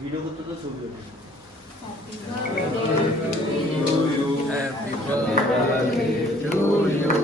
Video করতে তো ছবি হবে। Happy birthday to you.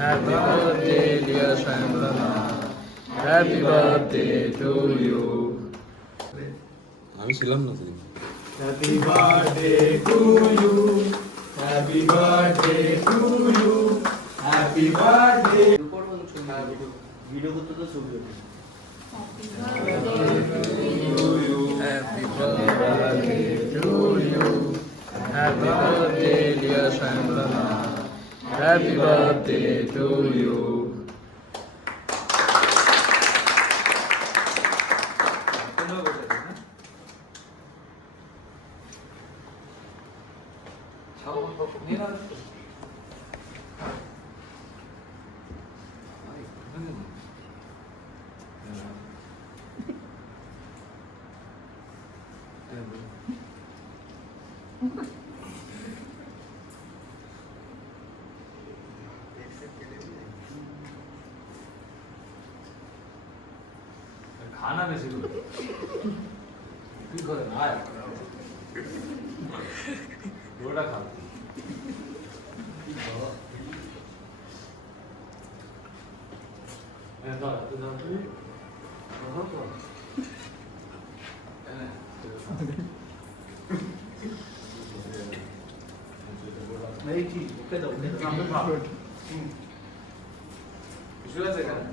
Happy birthday dear Shyamlala. Happy birthday to you. আমি ছিলাম না সেদিন। Happy birthday to you. Happy birthday to you. Happy birthday. Video করতে তো ছবি হবে। Happy birthday to you. Happy birthday dear Shyamlala. Happy birthday to you. खाना में सिर्फ करे ना थोड़ा खा नहीं ठीक ओके दो विजुअल से करना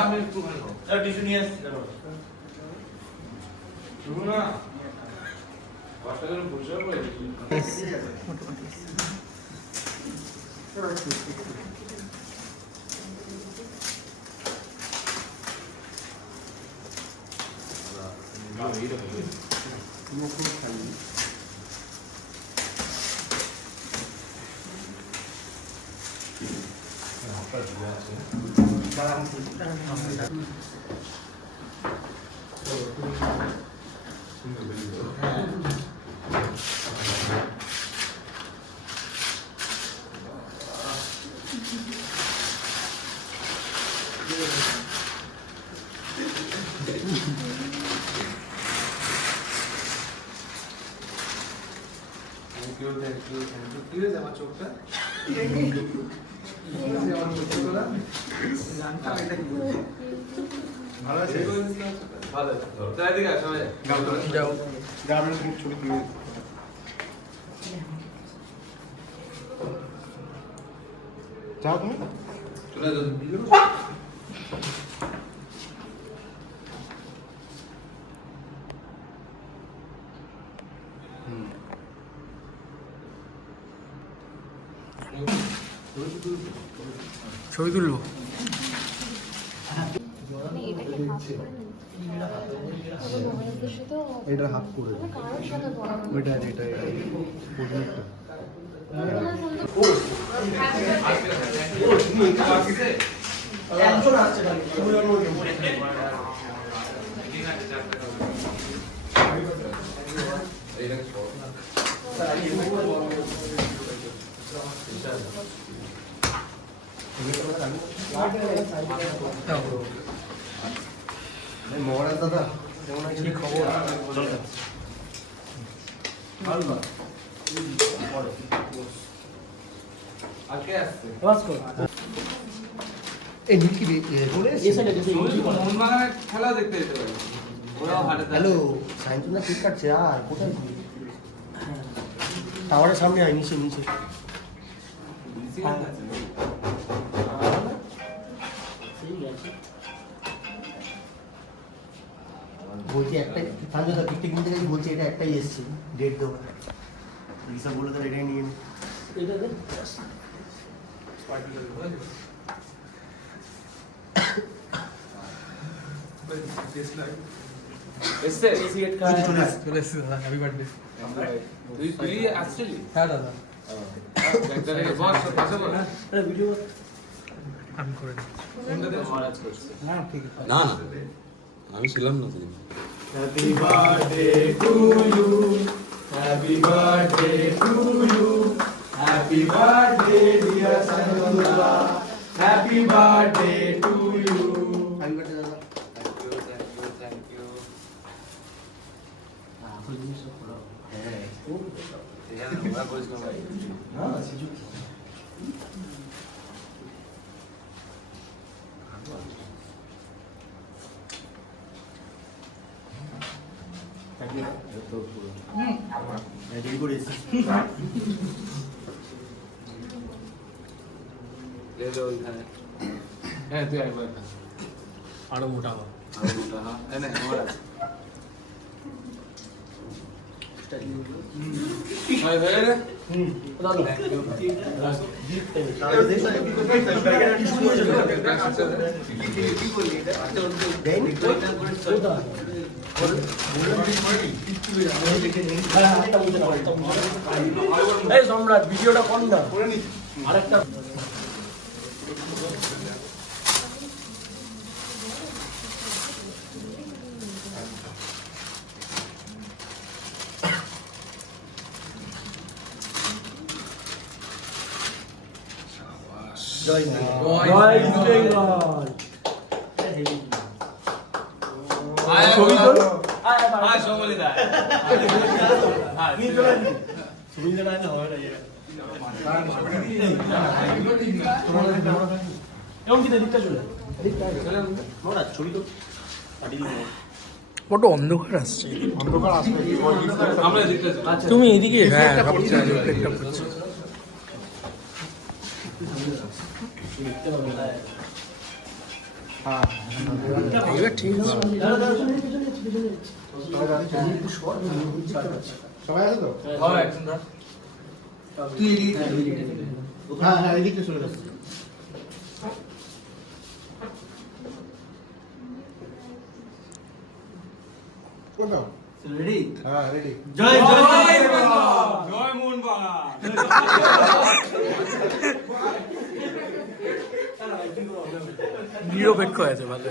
আমি একটু টিস্যু নিয়ে আসছি শুনো না কষ্ট করে বসে আমার চোখটা ভালো আছে ভালো আছে তাই দিকে আসো যাও গ্রামের ছবি তুলে যাও তুমি চলে যাও ছবি তুলবো এটা হাফ করে ওইটা এটা মহারাজ দাদা কেমন আছে খবর আজকে আসছে এই নিকি বলে মোহনবাগানের খেলা দেখতে যেতে পারি ওরাও হাটে হ্যালো সাইন্সুনা ঠিক কাটছে আর কোথায় টাওয়ারের সামনে আয় নিচে নিচে বলছি একটাই সাঞ্জদা পিকনিক নিতে গেছি বলছি এটা একটাই এসছে ডেট দেবো রিসা বলে তো এটাই নিয়ে এটা দে এসছে চলে এসেছি দাদা হ্যাপি বার্থডে তুই আসছিলি হ্যাঁ দাদা ব্যাগটা রেখে বস পাশে বস ভিডিও আমি করে দিচ্ছি মহারাজ করছে হ্যাঁ ঠিক আছে না না আমি ছিলাম না সেদিন। Happy birthday to you. Happy birthday to you. Happy birthday, dear Sanjana. Happy birthday to you. Happy birthday, দাদা। Thank you. আসল জিনিসটা পুরো হ্যাঁ ওরা করেছিল ভাই। না সিজু রেডি করে এসেছি ले लो इधर है तू একবার আরো মোটা হওয়া আর মোটা হ্যাঁ না আমার আছে ভাই ভাই রে দাদা এই সম্রাট ভিডিওটা কোন দা আরেকটা জয় জয় বেঙ্গল আয় ছবি তোল আয় সমলি দা ছবি তোলা না হয় না এরকম কি দিকটা চলে মোরা ছবি তো পাঠিয়ে দিই বড় অন্ধকার আসছে আমরা জিততেছি আচ্ছা তুমি এদিকে হ্যাঁ ভাবছি একটা করছো এবার ঠিক আছে সবাই আছে তো হ্যাঁ একদম না তুই এদিকে হ্যাঁ হ্যাঁ এদিকে চলে যাচ্ছে রেডি হ্যাঁ রেডি জয় জয় জয় মোহন বাংলা নিরপেক্ষ আছে ভালো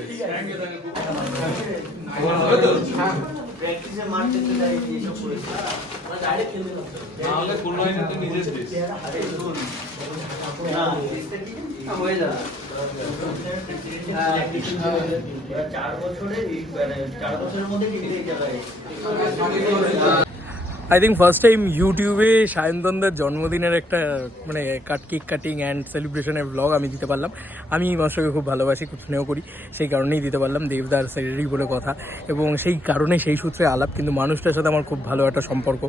প্র্যাকটিসে মারতে তো যাই এসব করেছি আমরা ডাইরেক্ট খেলতে না আমাদের কোন লাইনে তো নিজের দেশ আরে শুন না লিস্টে কি হয়ে যা 4 বছরে মানে 4 বছরের মধ্যে ডিগ্রি এই জায়গায় আই থিঙ্ক ফার্স্ট টাইম ইউটিউবে সায়ন্তনদার জন্মদিনের একটা মানে কেক কাটিং অ্যান্ড সেলিব্রেশনের ব্লগ আমি দিতে পারলাম। আমি মানুষটাকে খুব ভালোবাসি, খুব স্নেহ করি, সেই কারণেই দিতে পারলাম। দেবদার স্যালারি বলে কথা এবং সেই কারণে সেই সূত্রে আলাপ, কিন্তু মানুষটার সাথে আমার খুব ভালো একটা সম্পর্ক।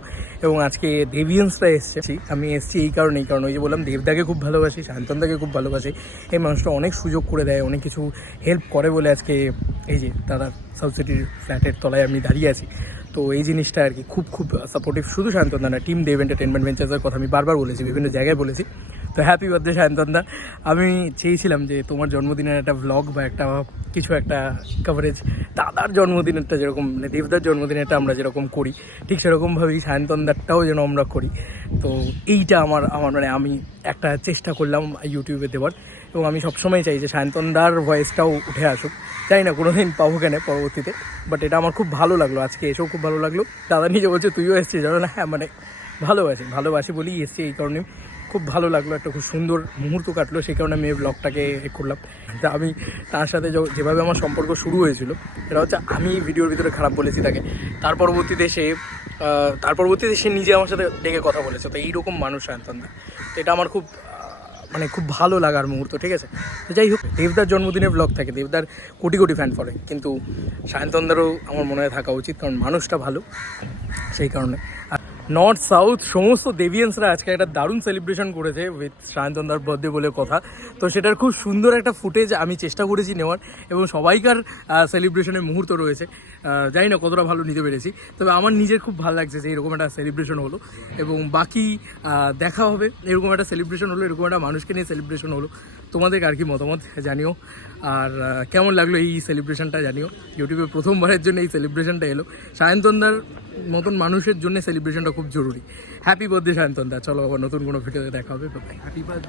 এবং আজকে দেবিয়ান্সরা এসেছি, আমি এসেছি এই কারণেই, কারণ ওই যে বললাম দেবদাকে খুব ভালোবাসি, সায়ন্তনদাকে খুব ভালোবাসি। এই মানুষটা অনেক সুযোগ করে দেয়, অনেক কিছু হেল্প করে বলে আজকে এই যে দাদার সাউথ সিটির ফ্ল্যাটের তলায় আমি দাঁড়িয়ে আছি। তো এই জিনিসটা আর কি খুব খুব সাপোর্টিভ, শুধু সায়ন্তনদা না, টিম দেব এন্টারটেনমেন্ট ভেঞ্চার্সের কথা আমি বারবার বলেছি, বিভিন্ন জায়গায় বলেছি। তো হ্যাপি বার্থডে সায়ন্তনদা। আমি চেয়েছিলাম যে তোমার জন্মদিনের একটা ভ্লগ বা একটা কিছু একটা কভারেজ দাদার জন্মদিনেরটা যেরকম মানে দেবদার জন্মদিনেরটা আমরা যেরকম করি ঠিক সেরকমভাবেই সায়ন্তনদারটাও যেন আমরা করি। তো এইটা আমার মানে আমি একটা চেষ্টা করলাম ইউটিউবে দেওয়ার, এবং আমি সবসময় চাই যে সায়ন্তনদার ভয়েসটাও উঠে আসুক। জানি না কোনো দিন পাবো কেন পরবর্তীতে, বাট এটা আমার খুব ভালো লাগলো, আজকে এসেও খুব ভালো লাগলো। দাদা নিজে বলছে তুইও এসছিস, জানো না? হ্যাঁ মানে ভালোবাসি বলেই এসছি, এই কারণে খুব ভালো লাগলো, একটা খুব সুন্দর মুহূর্ত কাটলো, সেই কারণে আমি এই ব্লগটাকে করলাম। তা আমি তার সাথে যেভাবে আমার সম্পর্ক শুরু হয়েছিল এটা হচ্ছে আমি ভিডিওর ভিতরে খারাপ বলেছি তাকে, তার পরবর্তীতে সে নিজে আমার সাথে ডেকে কথা বলেছে। তো এইরকম মানুষ সায়ন্তনদা, তো এটা আমার খুব মানে খুব ভালো লাগার মুহূর্ত, ঠিক আছে? তো যাই হোক, দেবদার জন্মদিনের ব্লগ থাকে, দেবদার কোটি কোটি ফ্যান ফলোয়িং, কিন্তু সায়ন্তনদারও আমার মনে হয় থাকা উচিত, কারণ মানুষটা ভালো, সেই কারণে। নর্থ সাউথ সমস্ত দেবিয়ান্সরা আজকে একটা দারুণ সেলিব্রেশন করেছে উইথ সায়ন্তনদার বার্থডে বলে কথা। তো সেটার খুব সুন্দর একটা ফুটেজ আমি চেষ্টা করেছি নেওয়ার, এবং সবাইকার সেলিব্রেশনের মুহূর্ত রয়েছে। জানি না কতটা ভালো নিতে পেরেছি, তবে আমার নিজের খুব ভালো লাগছে যে এরকম একটা সেলিব্রেশন হলো, এবং বাকি দেখা হবে। এরকম একটা সেলিব্রেশন হলো, এরকম একটা মানুষকে নিয়ে সেলিব্রেশন হলো। তোমাদের আর কি মতামত জানিও, আর কেমন লাগলো এই সেলিব্রেশনটা জানিও। ইউটিউবে প্রথমবারের জন্য এই সেলিব্রেশনটা এলো, সায়ন্তনদার মতন মানুষের জন্য সেলিব্রেশনটা খুব জরুরি। হ্যাপি বার্থডে সায়ন্তনদা। চলো আবার নতুন কোনো ভিডিওতে দেখা হবে। Happy birthday.